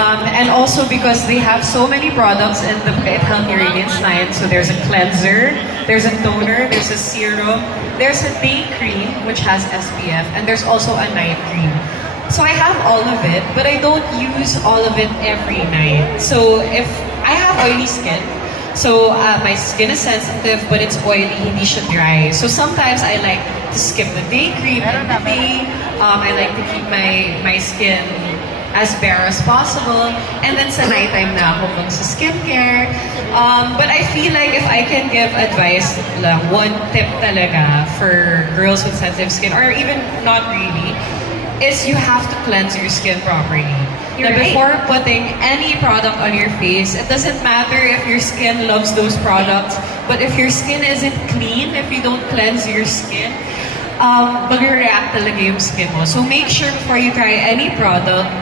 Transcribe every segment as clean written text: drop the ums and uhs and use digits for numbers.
And also because they have so many products in the Bright Healthy Radiance line. So there's a cleanser, there's a toner, there's a serum, there's a day cream which has SPF, and there's also a night cream. So I have all of it, but I don't use all of it every night. So if I have oily skin, so my skin is sensitive, but it's oily, hindi siya dry. So sometimes I like to skip the day cream and the day. I like to keep my skin as bare as possible. And then sa nighttime na ako sa skincare. But I feel like if I can give advice lang, one tip talaga for girls with sensitive skin, or even not really, is you have to cleanse your skin properly. Now, before putting any product on your face, it doesn't matter if your skin loves those products, but if your skin isn't clean, if you don't cleanse your skin, mag-react talaga yung skin mo. So make sure before you try any product,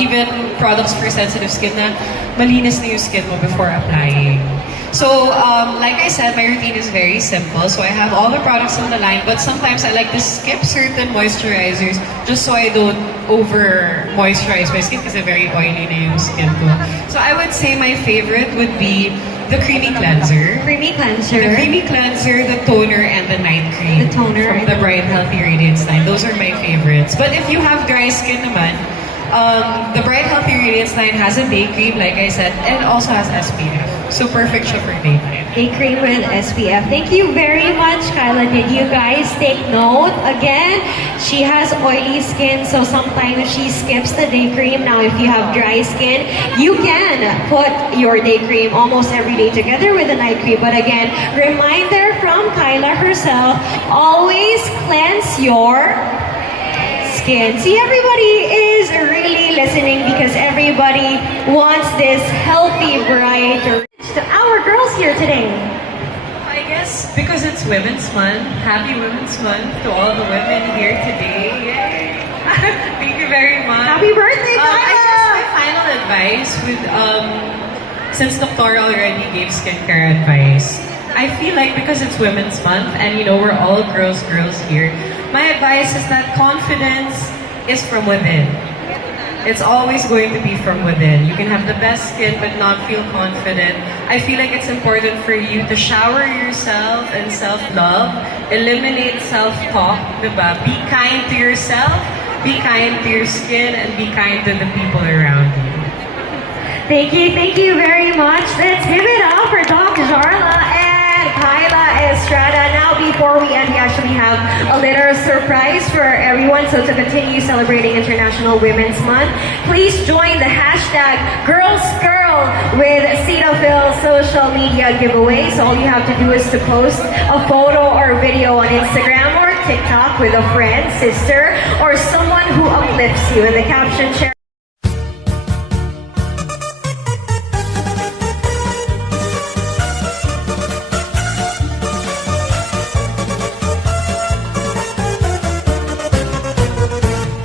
even products for sensitive skin, na malinis na yung skin mo before applying. So, like I said, my routine is very simple. So I have all the products in the line, but sometimes I like to skip certain moisturizers just so I don't over-moisturize my skin kasi very oily na yung skin ko. So I would say my favorite would be the creamy cleanser. Creamy cleanser. The creamy cleanser, the toner, and the night cream. The toner from the Bright Healthy Radiance line. Those are my favorites. But if you have dry skin naman, the Bright Healthy Radiance line has a day cream, like I said, and also has SPF. So perfect siya for daytime. Day cream with SPF. Thank you very much, Kyla. Did you guys take note? Again, she has oily skin, so sometimes she skips the day cream. Now, if you have dry skin, you can put your day cream almost every day together with the night cream. But again, reminder from Kyla herself, always cleanse your skin. See, everybody is really listening because everybody wants this healthy, bright, to our girls here today. I guess because it's Women's Month, happy Women's Month to all the women here today. Yay! Thank you very much. Happy birthday, Kyla! I guess my final advice would, since Dr. already gave skincare advice, I feel like because it's Women's Month and we're all girls here, my advice is that confidence is from within. It's always going to be from within. You can have the best skin but not feel confident. I feel like it's important for you to shower yourself and self-love, eliminate self-talk, diba? Be kind to yourself, be kind to your skin, and be kind to the people around you. Thank you very much. Let's give it up for Dr. Jarla and Kyla Estrada. Now, before we end, we actually have a little surprise for everyone. So to continue celebrating International Women's Month, please join the hashtag GirlsGirl with Cetaphil social media giveaway. So all you have to do is to post a photo or video on Instagram or TikTok with a friend, sister, or someone who uplifts you. In the caption, share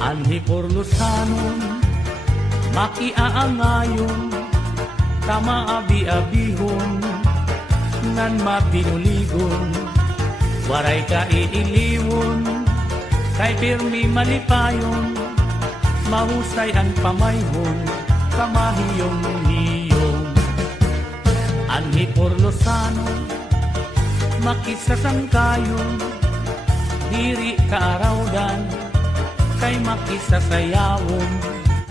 Anhi por lusanon, makiaangayon, tama abi-abihon, nan mapinuligon, waray ka iiliwon, kay pirmi malipayon, mahusay ang pamayhon, kamahiyong niyong. Anhi por lusanon, makisasangkayon, diri kaarawdan, kay makisasayawon,